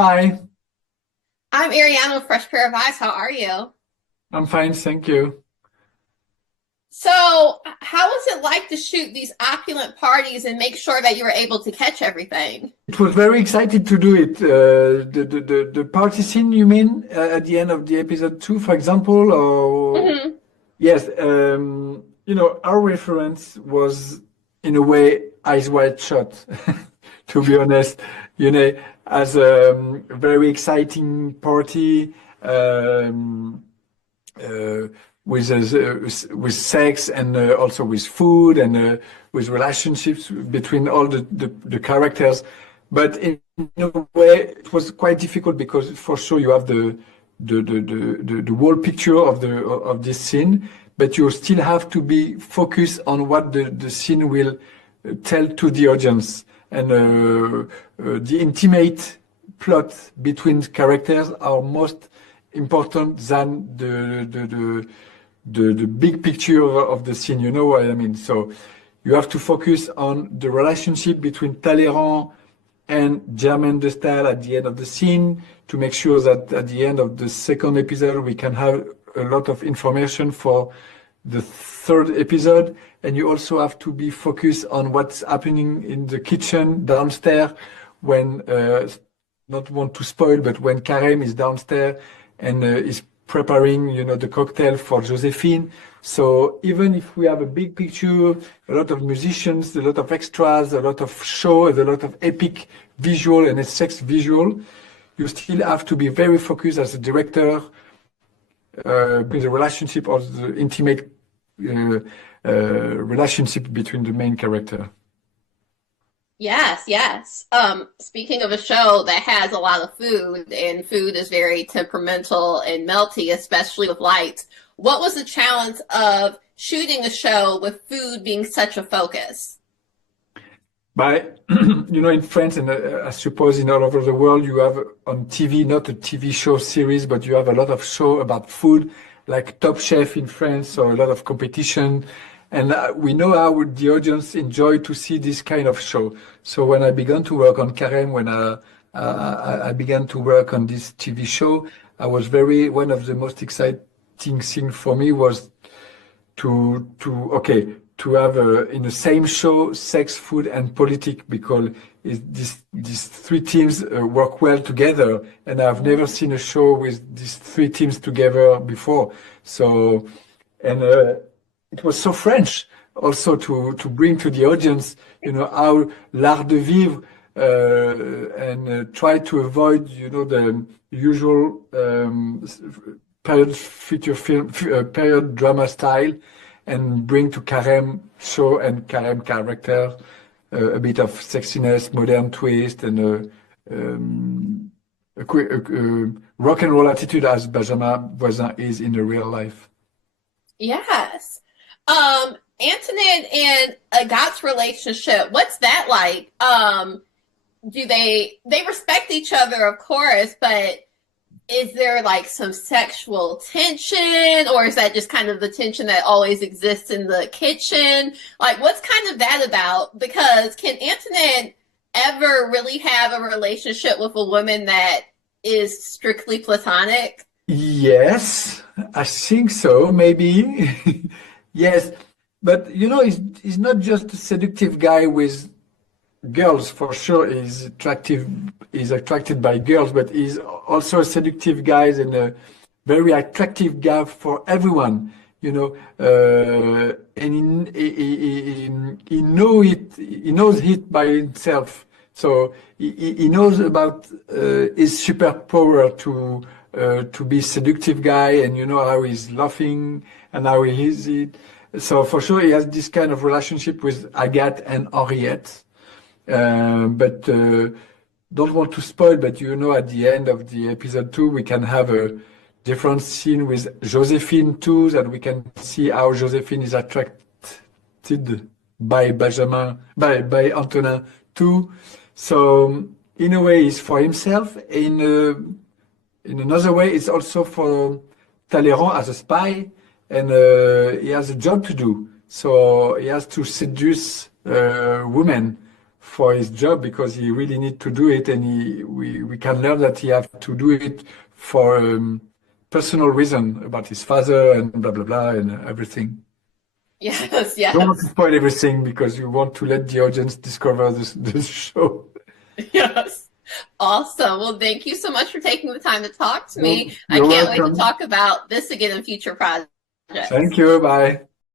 Hi, I'm Ariana with Fresh Pair of Eyes. How are you? I'm fine, thank you. So, how was it like to shoot these opulent parties and make sure that you were able to catch everything? It was very excited to do it. The party scene, you mean, at the end of the episode two, for example, or Hmm. yes, our reference was in a way eyes wide shut, to be honest, as a very exciting party. Um, uh, with sex and also with food and with relationships between all the characters. But in a way, it was quite difficult because for sure you have the whole picture of this scene, but you still have to be focused on what the scene will tell to the audience. And the intimate plot between characters are most important than the big picture of the scene. You know what I mean? So you have to focus on the relationship between Talleyrand and Germaine de Stael at the end of the scene to make sure that at the end of the second episode we can have a lot of information for the third episode. And you also have to be focused on what's happening in the kitchen downstairs when, not want to spoil, but when Carême is downstairs and is preparing, the cocktail for Josephine. So even if we have a big picture, a lot of musicians, a lot of extras, a lot of show, a lot of epic visual and sex visual, you still have to be very focused as a director with the relationship or the intimate uh, relationship between the main character. Yes, yes. Speaking of a show that has a lot of food, and food is very temperamental and melty, especially with lights, what was the challenge of shooting a show with food being such a focus? But in France and I suppose in all over the world, you have on TV, not a TV show series, but you have a lot of show about food, like Top Chef in France, or a lot of competition. And we know how the audience enjoy to see this kind of show. So when I began to work on Carême, when I began to work on this TV show, one of the most exciting things for me was to have in the same show sex, food, and politics because these three teams work well together, and I've never seen a show with these three teams together before. So, and it was so French also to bring to the audience, how l'art de vivre and try to avoid, the usual period drama style, and bring to Carême show and Carême character a bit of sexiness, modern twist, and rock and roll attitude as Benjamin Voisin is in the real life. Yes. Antonin and Agot's relationship, what's that like? Do they respect each other, of course, but is there like some sexual tension, or is that just kind of the tension that always exists in the kitchen? Like, what's kind of that about? Because can Antonin ever really have a relationship with a woman that is strictly platonic? Yes, I think so, maybe. Yes, but he's not just a seductive guy with girls. For sure he's attracted by girls, but he's also a seductive guy and a very attractive guy for everyone, and he knows it by himself. So he knows about his superpower to be seductive guy, and how he's laughing and how he is it. So for sure he has this kind of relationship with Agathe and Henriette. But don't want to spoil, but at the end of the episode two, we can have a different scene with Josephine too, that we can see how Josephine is attracted by by Antonin too. So in a way, it's for himself. In another way, it's also for Talleyrand as a spy, and he has a job to do. So he has to seduce women for his job because he really need to do it, and we can learn that he have to do it for personal reason about his father and blah blah blah and everything. Yes, yes. Don't want to spoil everything because you want to let the audience discover this show. Yes. Awesome. Well, thank you so much for taking the time to talk to me. I You're can't wait welcome. to talk about this again in future projects. Thank you. Bye.